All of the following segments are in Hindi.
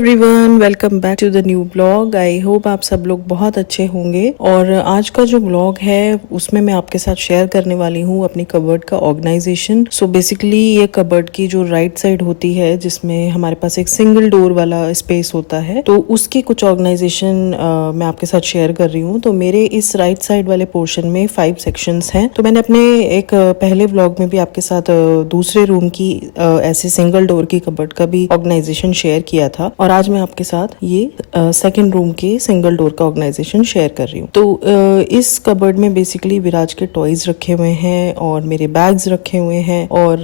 Everyone, welcome back to the new blog. I hope आप सब लोग बहुत अच्छे होंगे। और आज का जो ब्लॉग है उसमें मैं आपके साथ शेयर करने वाली हूँ अपनी कबर्ड का ऑर्गेनाइजेशन। सो बेसिकली ये कबर्ड की जो राइट साइड होती है जिसमें हमारे पास एक सिंगल डोर वाला स्पेस होता है, तो उसकी कुछ ऑर्गेनाइजेशन मैं आपके साथ शेयर कर रही हूँ। तो मेरे इस राइट साइड वाले पोर्शन में 5 सेक्शंस हैं। तो मैंने अपने एक पहले ब्लॉग में भी आपके साथ दूसरे रूम की ऐसे सिंगल डोर की कबर्ड का भी ऑर्गेनाइजेशन शेयर किया था, और आज मैं आपके साथ ये सेकंड रूम के सिंगल डोर का ऑर्गेनाइजेशन शेयर कर रही हूँ। तो इस कबर्ड में बेसिकली विराज के टॉयज रखे हुए हैं और मेरे बैग्स रखे हुए हैं और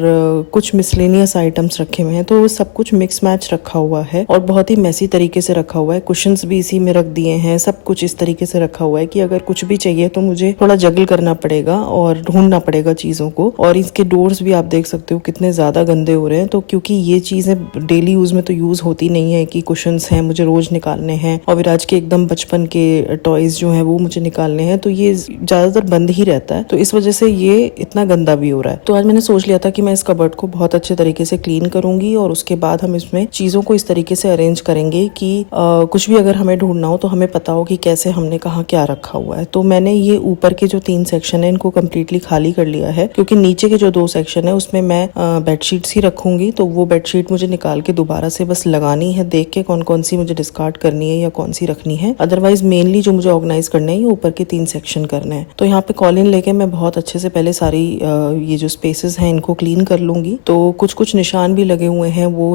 कुछ मिसलेनियस आइटम्स रखे हुए हैं। तो सब कुछ मिक्स मैच रखा हुआ है और बहुत ही मैसी तरीके से रखा हुआ है। कुशंस भी इसी में रख दिए हैं। सब कुछ इस तरीके से रखा हुआ है कि अगर कुछ भी चाहिए तो मुझे थोड़ा जगल करना पड़ेगा और ढूंढना पड़ेगा चीजों को। और इसके डोर्स भी आप देख सकते हो कितने ज्यादा गंदे हो रहे हैं। तो क्योंकि ये चीजें डेली यूज में तो यूज होती नहीं है कि कुशंस हैं मुझे रोज निकालने हैं और विराज के एकदम बचपन के टॉयज जो हैं वो मुझे निकालने हैं, तो ये ज्यादातर बंद ही रहता है। तो इस वजह से ये इतना गंदा भी हो रहा है। तो आज मैंने सोच लिया था कि मैं इस कबर्ड को बहुत अच्छे तरीके से क्लीन करूंगी और उसके बाद हम इसमें चीजों को इस तरीके से अरेंज करेंगे कि कुछ भी अगर हमें ढूंढना हो तो हमें पता हो कि कैसे हमने कहाँ क्या रखा हुआ है। तो मैंने ये ऊपर के जो 3 सेक्शन है इनको कम्प्लीटली खाली कर लिया है, क्योंकि नीचे के जो 2 सेक्शन है उसमें मैं बेडशीट्स ही रखूंगी। तो वो बेडशीट मुझे निकाल के दोबारा से बस लगानी है, देख के कौन कौन सी मुझे डिस्कार्ड करनी है या कौन सी रखनी है। अदरवाइज मेनली जो मुझे ऑर्गेनाइज करना है ये ऊपर के 3 सेक्शन करना है। तो यहाँ पे कॉलिन लेके मैं बहुत अच्छे से पहले सारी ये जो स्पेसेस हैं इनको क्लीन कर लूंगी। तो कुछ कुछ निशान भी लगे हुए हैं वो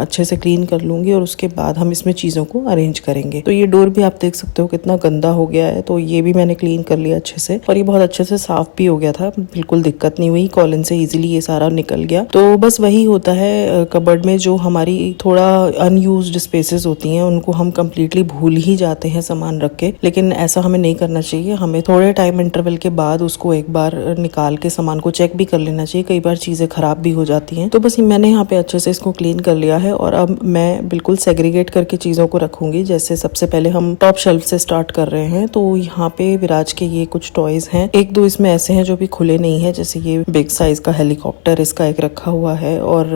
अच्छे से क्लीन कर लूंगी और उसके बाद हम इसमें चीजों को अरेंज करेंगे। तो ये डोर भी आप देख सकते हो कितना गंदा हो गया है, तो ये भी मैंने क्लीन कर लिया अच्छे से और ये बहुत अच्छे से साफ भी हो गया था, बिल्कुल दिक्कत नहीं हुई। कॉलिन से इजिली ये सारा निकल गया। तो बस वही होता है कबर्ड में, जो हमारी थोड़ा अनयूज्ड स्पेसेस होती हैं उनको हम कंप्लीटली भूल ही जाते हैं सामान रख के, लेकिन ऐसा हमें नहीं करना चाहिए। हमें थोड़े टाइम इंटरवल के बाद उसको एक बार निकाल के सामान को चेक भी कर लेना चाहिए। कई बार चीजें खराब भी हो जाती हैं। तो बस मैंने यहाँ पे अच्छे से इसको क्लीन कर लिया है और अब मैं बिल्कुल सेग्रीगेट करके चीजों को रखूंगी। जैसे सबसे पहले हम टॉप शेल्फ से स्टार्ट कर रहे हैं। तो यहाँ पे विराज के ये कुछ टॉयज हैं, 1-2 इसमें ऐसे हैं जो भी खुले नहीं है। जैसे ये बिग साइज का हेलीकॉप्टर इसका एक रखा हुआ है और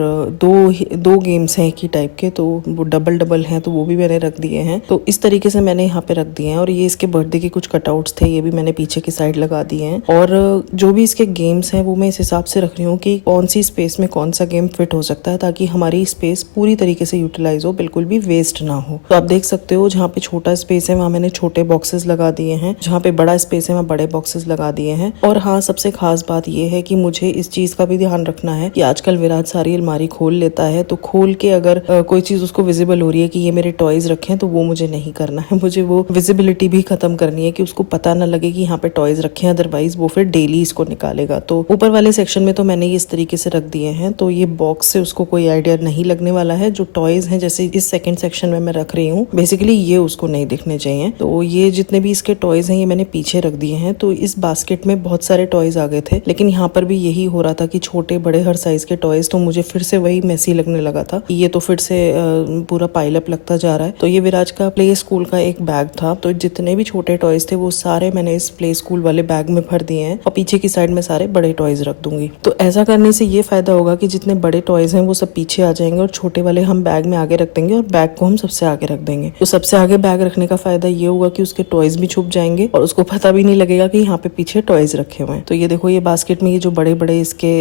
दो गेम्स हैं एक ही टाइप के, तो वो डबल हैं, तो वो भी मैंने रख दिए हैं। तो इस तरीके से मैंने यहाँ पे रख दिए हैं। और ये इसके बर्थडे के कुछ कटआउट्स थे, ये भी मैंने पीछे की साइड लगा दिए हैं। और जो भी इसके गेम्स हैं वो मैं इस हिसाब से रख रही हूँ कि कौन सी स्पेस में कौन सा गेम फिट हो सकता है, ताकि हमारी स्पेस पूरी तरीके से यूटिलाइज हो, बिल्कुल भी वेस्ट ना हो। तो आप देख सकते हो जहाँ पे छोटा स्पेस है वहाँ मैंने छोटे बॉक्सेस लगा दिए हैं, जहाँ पे बड़ा स्पेस है वहाँ बड़े बॉक्सेस लगा दिए हैं। और हाँ, सबसे खास बात ये है कि मुझे इस चीज का भी ध्यान रखना है कि आजकल विराज सारी अलमारी खोल लेता है, तो खोल के अगर कोई चीज उसको विजिबल हो रही है कि ये मेरे टॉयज रखे हैं, तो वो मुझे नहीं करना है। मुझे वो विजिबिलिटी भी खत्म करनी है कि उसको पता ना लगे कि यहाँ पे टॉयज रखे हैं, अदरवाइज वो फिर डेली इसको निकालेगा। तो ऊपर वाले सेक्शन में तो मैंने ये इस तरीके से रख दिए हैं, तो ये बॉक्स से उसको कोई आइडिया नहीं लगने वाला है। जो टॉयज हैं जैसे इस सेकंड सेक्शन में मैं रख रही हूँ, बेसिकली ये उसको नहीं दिखने चाहिए। तो ये जितने भी इसके टॉयज हैं ये मैंने पीछे रख दिए हैं। तो इस बास्केट में बहुत सारे टॉयज आ गए थे, लेकिन यहाँ पर भी यही हो रहा था कि छोटे बड़े हर साइज के टॉयज, तो मुझे फिर से वही मैसी लगने लगा था। ये तो फिर से पूरा पाइलअप लगता जा रहा है। तो ये विराज का प्ले स्कूल का एक बैग था, तो जितने भी छोटे टॉयज थे वो सारे मैंने इस प्ले स्कूल वाले बैग में भर दिए हैं और पीछे की साइड में सारे बड़े टॉयज रख दूंगी। तो ऐसा करने से ये फायदा होगा कि जितने बड़े टॉयज हैं वो सब पीछे आ जाएंगे और छोटे वाले हम बैग में आगे रख देंगे और बैग को हम सबसे आगे रख देंगे। तो सबसे आगे बैग रखने का फायदा ये होगा कि उसके टॉयज भी छुप जाएंगे और उसको पता भी नहीं लगेगा कि यहाँ पे पीछे टॉयज रखे हुए हैं। तो ये देखो, ये बास्केट में ये जो बड़े बड़े इसके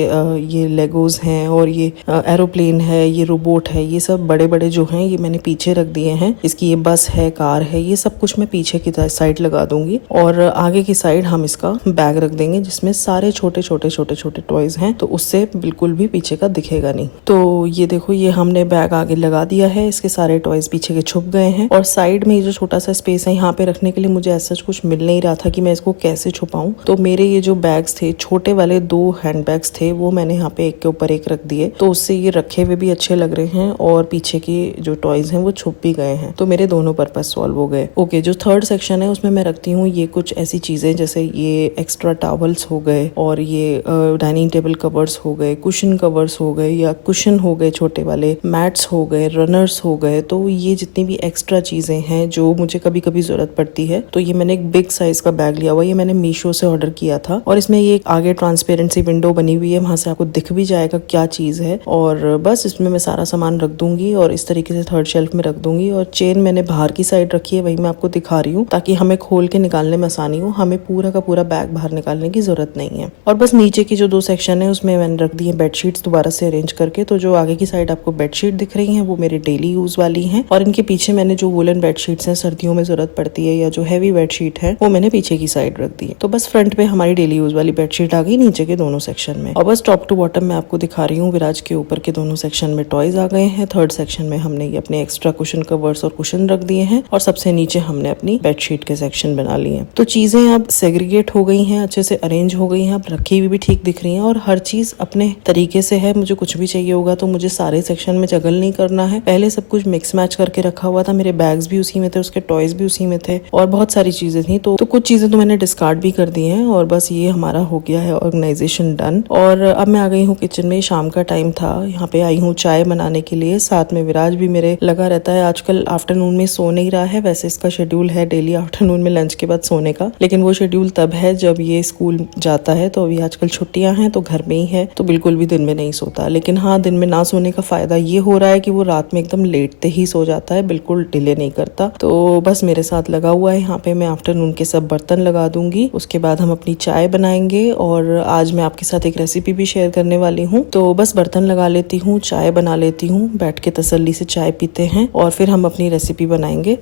ये लेगोज हैं और ये एरोप्लेन है, ये रोबोट है, ये सब बड़े बड़े जो हैं ये मैंने पीछे रख दिए हैं। इसकी ये बस है, कार है, ये सब कुछ मैं पीछे की साइड लगा दूंगी और आगे की साइड हम इसका बैग रख देंगे जिसमें सारे छोटे छोटे छोटे छोटे टॉयज हैं, तो उससे बिल्कुल भी पीछे का दिखेगा नहीं। तो ये देखो, ये हमने बैग आगे लगा दिया है, इसके सारे टॉयज पीछे के छुप गए हैं। और साइड में ये जो छोटा सा स्पेस है यहाँ पे रखने के लिए मुझे ऐसा कुछ मिल नहीं रहा था कि मैं इसको कैसे छुपाऊं। तो मेरे ये जो बैग्स थे, छोटे वाले 2 हैंड बैग्स थे, वो मैंने यहाँ पे एक के ऊपर एक रख दिए। तो उससे ये रखे हुए भी अच्छे लग रहे हैं और पीछे के जो टॉयज हैं वो छुप भी गए हैं। तो मेरे दोनों पर्पस सॉल्व हो गए। ओके, जो थर्ड सेक्शन है उसमें मैं रखती हूँ ये कुछ ऐसी चीजें, जैसे ये एक्स्ट्रा टॉवल्स हो गए और ये डाइनिंग टेबल कवर्स हो गए, कुशन कवर्स हो गए या कुशन हो गए छोटे वाले, मैट्स हो गए, रनर्स हो गए। तो ये जितनी भी एक्स्ट्रा चीजें हैं जो मुझे कभी कभी जरूरत पड़ती है, तो ये मैंने एक बिग साइज का बैग लिया हुआ, ये मैंने मीशो से ऑर्डर किया था और इसमें ये आगे ट्रांसपेरेंसी विंडो बनी हुई है, वहां से आपको दिख भी जाएगा क्या चीज है। और बस इसमें मैं सारा सामान रख दूंगी और इस तरीके से थर्ड शेल्फ में रख दूंगी। और चेन मैंने बाहर की साइड रखी है, वही मैं आपको दिखा रही हूँ ताकि हमें खोल के निकालने में आसानी हो, हमें पूरा का पूरा बैग बाहर निकालने की जरूरत नहीं है। और बस नीचे की जो 2 सेक्शन है उसमें मैंने रख दी है बेडशीट्स दोबारा से अरेंज करके। तो जो आगे की साइड आपको बेडशीट दिख रही है वो मेरे डेली यूज वाली है, और इनके पीछे मैंने जो वुलन बेडशीट्स हैं सर्दियों में जरूरत पड़ती है या जो हैवी बेडशीट है वो मैंने पीछे की साइड रख दी है। तो बस फ्रंट पे हमारी डेली यूज वाली बेडशीट आ गई नीचे के दोनों सेक्शन में। और बस टॉप टू बॉटम मैं आपको दिखा रही हूँ, विराज के ऊपर के दोनों सेक्शन में टॉयज आ गए हैं। थर्ड सेक्शन में हमने ये अपने एक्स्ट्रा कुशन कवर्स और कुशन रख दिए हैं, और सबसे नीचे हमने अपनी बेडशीट के सेक्शन बना लिए हैं। तो चीजें अब सेग्रीगेट हो गई हैं, अच्छे से अरेंज हो गई हैं, अब रखी हुई भी ठीक दिख रही हैं, और हर चीज अपने तरीके से है। मुझे कुछ भी चाहिए होगा तो मुझे सारे सेक्शन में जगल नहीं करना है। पहले सब कुछ मिक्स मैच करके रखा हुआ था, मेरे बैग्स भी उसी में थे, उसके टॉयज भी उसी में थे, और बहुत सारी चीजें थी। तो कुछ चीजें तो मैंने डिस्कार्ड भी कर दी हैं, और बस ये हमारा हो गया है ऑर्गेनाइजेशन डन। और अब मैं आ गई हूँ किचन में, शाम का टाइम था, यहाँ पे आई हूँ चाय बनाने के लिए। साथ में विराज भी मेरे लगा रहता है, आजकल आफ्टरनून में सो नहीं रहा है। वैसे इसका शेड्यूल है डेली आफ्टरनून में लंच के बाद सोने का, लेकिन वो शेड्यूल तब है जब ये स्कूल जाता है। तो अभी आजकल छुट्टियां हैं तो घर में ही है, तो बिल्कुल भी दिन में नहीं सोता। लेकिन हाँ, दिन में ना सोने का फायदा ये हो रहा है कि वो रात में एकदम लेटते ही सो जाता है, बिल्कुल डिले नहीं करता। तो बस मेरे साथ लगा हुआ है। यहाँ पे मैं आफ्टरनून के सब बर्तन लगा दूंगी, उसके बाद हम अपनी चाय बनाएंगे। और आज मैं आपके साथ एक रेसिपी भी शेयर करने वाली हूँ। तो बस बर्तन लगा लेती हूँ, चाय बना लेती हूँ, बैठ के तसल्ली से चाय पीते हैं, और फिर हम अपनी रेसिपी बनाएंगे।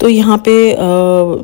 तो यहाँ पे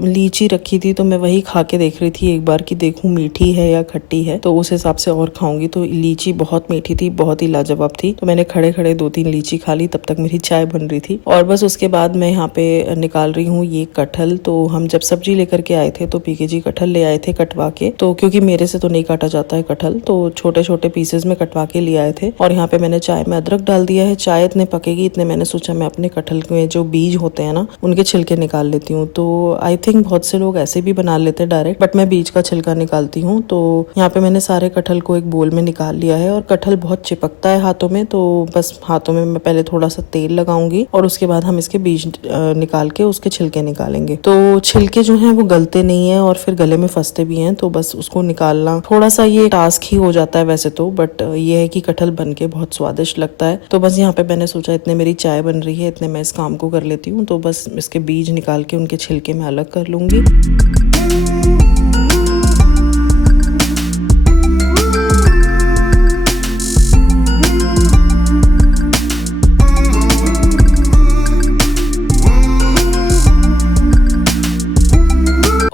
लीची रखी थी, तो मैं वही खा के देख रही थी एक बार कि देखूं मीठी है या खट्टी है, तो उस हिसाब से और खाऊंगी। तो लीची बहुत मीठी थी, बहुत ही लाजवाब थी, तो मैंने खड़े खड़े 2-3 लीची खा ली, तब तक मेरी चाय बन रही थी। और बस उसके बाद मैं यहाँ पे निकाल रही हूँ ये कटहल। तो हम जब सब्जी लेकर के आए थे तो पीके जी कटहल ले आए थे कटवा के, तो क्योंकि मेरे से तो नहीं काटा जाता है कटहल, तो छोटे छोटे पीसेज में कटवा के ले आए थे। और यहाँ पे मैंने चाय में अदरक डाल दिया है। चाय इतने पकेगी, इतने मैंने सोचा मैं अपने कटहल में जो बीज होते हैं ना उनके छिलके निकाल लेती हूँ। तो आई थिंक बहुत से लोग ऐसे भी बना लेते हैं डायरेक्ट, बट मैं बीज का छिलका निकालती हूँ। तो यहाँ पे मैंने सारे कटहल को एक बोल में निकाल लिया है, और कटहल बहुत चिपकता है हाथों में, तो बस हाथों में मैं पहले थोड़ा सा तेल लगाऊंगी, और उसके बाद हम इसके बीज निकाल के उसके छिलके निकालेंगे। तो छिलके जो हैं वो गलते नहीं है और फिर गले में फंसते भी हैं, तो बस उसको निकालना थोड़ा सा ये टास्क ही हो जाता है वैसे तो, बट ये है कि कटहल बन के बहुत स्वादिष्ट लगता है। तो बस यहाँ पे मैंने सोचा इतने मेरी चाय बन रही है, इतने मैं इस काम को कर लेती हूँ। तो बस इसके बीज निकाल के उनके छिलके मैं अलग कर लूंगी।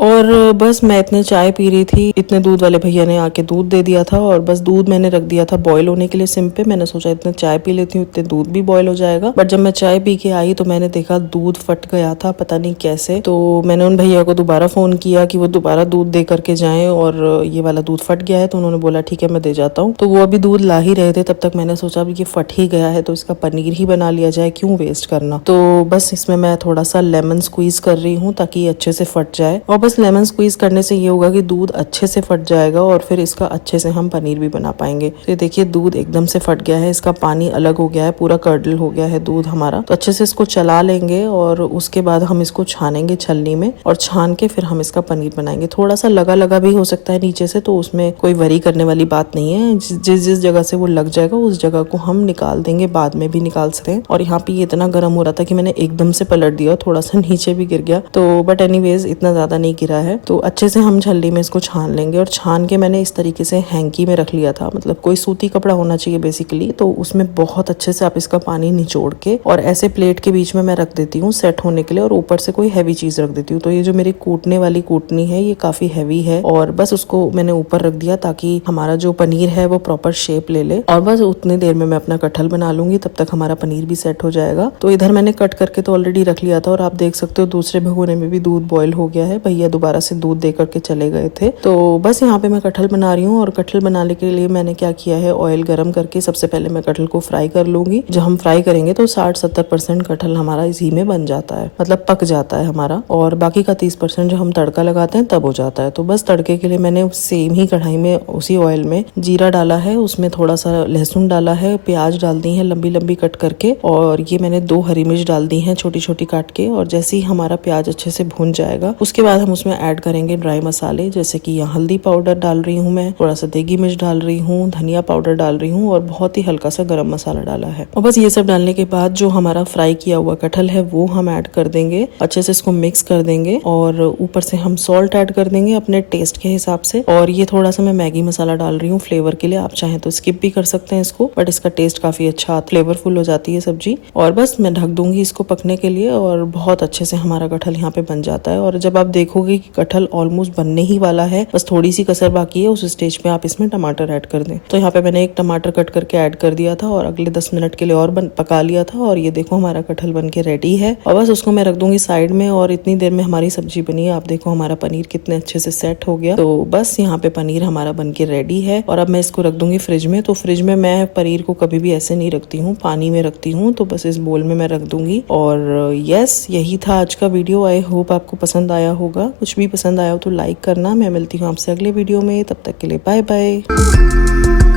और बस मैं इतने चाय पी रही थी, इतने दूध वाले भैया ने आके दूध दे दिया था, और बस दूध मैंने रख दिया था बॉईल होने के लिए सिम पे। मैंने सोचा इतने चाय पी लेती हूँ, इतने दूध भी बॉईल हो जाएगा। बट जब मैं चाय पी के आई तो मैंने देखा दूध फट गया था, पता नहीं कैसे। तो मैंने उन भैया को दोबारा फोन किया कि वो दोबारा दूध दे करके जाएं, और ये वाला दूध फट गया है। तो उन्होंने बोला ठीक है मैं दे जाता हूँ। तो वो अभी दूध ला ही रहे थे, तब तक मैंने सोचा अभी ये फट ही गया है तो इसका पनीर ही बना लिया जाए, क्यों वेस्ट करना। तो बस इसमें मैं थोड़ा सा लेमन स्क्वीज कर रही हूँ ताकि ये अच्छे से फट जाए। और बस लेमन स्क्वीज करने से ये होगा कि दूध अच्छे से फट जाएगा, और फिर इसका अच्छे से हम पनीर भी बना पाएंगे। तो ये देखिए दूध एकदम से फट गया है, इसका पानी अलग हो गया है, पूरा कर्डल हो गया है दूध हमारा। तो अच्छे से इसको चला लेंगे, और उसके बाद हम इसको छानेंगे छलनी में, और छान के फिर हम इसका पनीर बनाएंगे। थोड़ा सा लगा लगा भी हो सकता है नीचे से, तो उसमें कोई वरी करने वाली बात नहीं है। जिस जगह से वो लग जाएगा उस जगह को हम निकाल देंगे, बाद में भी निकाल सकते हैं। और यहाँ पे ये इतना गर्म हो रहा था कि मैंने एकदम से पलट दिया, थोड़ा सा नीचे भी गिर गया। तो बट एनीवेज इतना ज्यादा नहीं गिरा है। तो अच्छे से हम छलनी में इसको छान लेंगे, और छान के मैंने इस तरीके से हैंकी में रख लिया था, मतलब कोई सूती कपड़ा होना चाहिए बेसिकली। तो उसमें बहुत अच्छे से आप इसका पानी निचोड़ के और ऐसे प्लेट के बीच में मैं रख देती हूँ सेट होने के लिए, और ऊपर से कोई हैवी चीज रख देती हूँ। तो ये जो मेरी कूटने वाली कूटनी है ये काफी हैवी है, और बस उसको मैंने ऊपर रख दिया ताकि हमारा जो पनीर है वो प्रॉपर शेप ले ले। और बस उतनी देर में मैं अपना कटहल बना लूंगी, तब तक हमारा पनीर भी सेट हो जाएगा। तो इधर मैंने कट करके तो ऑलरेडी रख लिया था, और आप देख सकते हो दूसरे भगोने में भी दूध बॉयल हो गया है। भैया दोबारा से दूध दूध दे करके चले गए थे। तो बस यहाँ पे मैं कटहल बना रही हूँ और कटहल बनाने के लिए मैंने क्या किया है, ऑयल गरम करके सबसे पहले मैं कटहल को फ्राई कर लूंगी। जब हम फ्राई करेंगे तो 60-70% कटहल हमारा इसी में बन जाता है, मतलब पक जाता है हमारा, और बाकी का 30% जो हम तड़का लगाते हैं तब हो जाता है। तो बस तड़के के लिए मैंने सेम ही कढ़ाई में उसी ऑयल में जीरा डाला है, उसमें थोड़ा सा लहसुन डाला है, प्याज डाल दी है लंबी लंबी कट करके, और ये मैंने 2 हरी मिर्च डाल दी है छोटी छोटी काट के। और जैसे ही हमारा प्याज अच्छे से भून जाएगा उसके बाद हम उसमें ऐड करेंगे ड्राई मसाले, जैसे कि यहाँ हल्दी पाउडर डाल रही हूँ मैं, थोड़ा सा देगी मिर्च डाल रही हूँ, धनिया पाउडर डाल रही हूँ और बहुत ही हल्का सा गरम मसाला डाला है। और बस ये सब डालने के बाद जो हमारा फ्राई किया हुआ कटहल है वो हम ऐड कर देंगे, अच्छे से इसको मिक्स कर देंगे और ऊपर से हम सॉल्ट ऐड कर देंगे अपने टेस्ट के हिसाब से। और ये थोड़ा सा मैं मैगी मसाला डाल रही हूँ फ्लेवर के लिए, आप चाहें तो स्किप भी कर सकते हैं इसको, बट इसका टेस्ट काफी अच्छा फ्लेवरफुल हो जाती है सब्जी। और बस मैं ढक दूंगी इसको पकने के लिए और बहुत अच्छे से हमारा कटहल यहाँ पे बन जाता है। और जब आप देखोगे कि कटहल ऑलमोस्ट बनने ही वाला है, बस थोड़ी सी कसर बाकी है, उस स्टेज पे आप इसमें टमाटर ऐड कर दें। तो यहाँ पे मैंने एक टमाटर कट करके ऐड कर दिया था और अगले 10 मिनट के लिए और पका लिया था। और ये देखो हमारा कटहल बन के रेडी है और बस उसको मैं रख दूंगी साइड में। और इतनी देर में हमारी सब्जी बनी है, आप देखो हमारा पनीर कितने अच्छे से सेट हो गया। तो बस यहाँ पे पनीर हमारा बन के रेडी है और अब मैं इसको रख दूंगी फ्रिज में। तो फ्रिज में मैं पनीर को कभी भी ऐसे नहीं रखती हूँ, पानी में रखती हूँ। तो बस इस बोल में मैं रख दूंगी। और यस, यही था आज का वीडियो। आई होप आपको पसंद आया होगा। कुछ भी पसंद आया हो तो लाइक करना। मैं मिलती हूँ आपसे अगले वीडियो में, तब तक के लिए बाय बाय।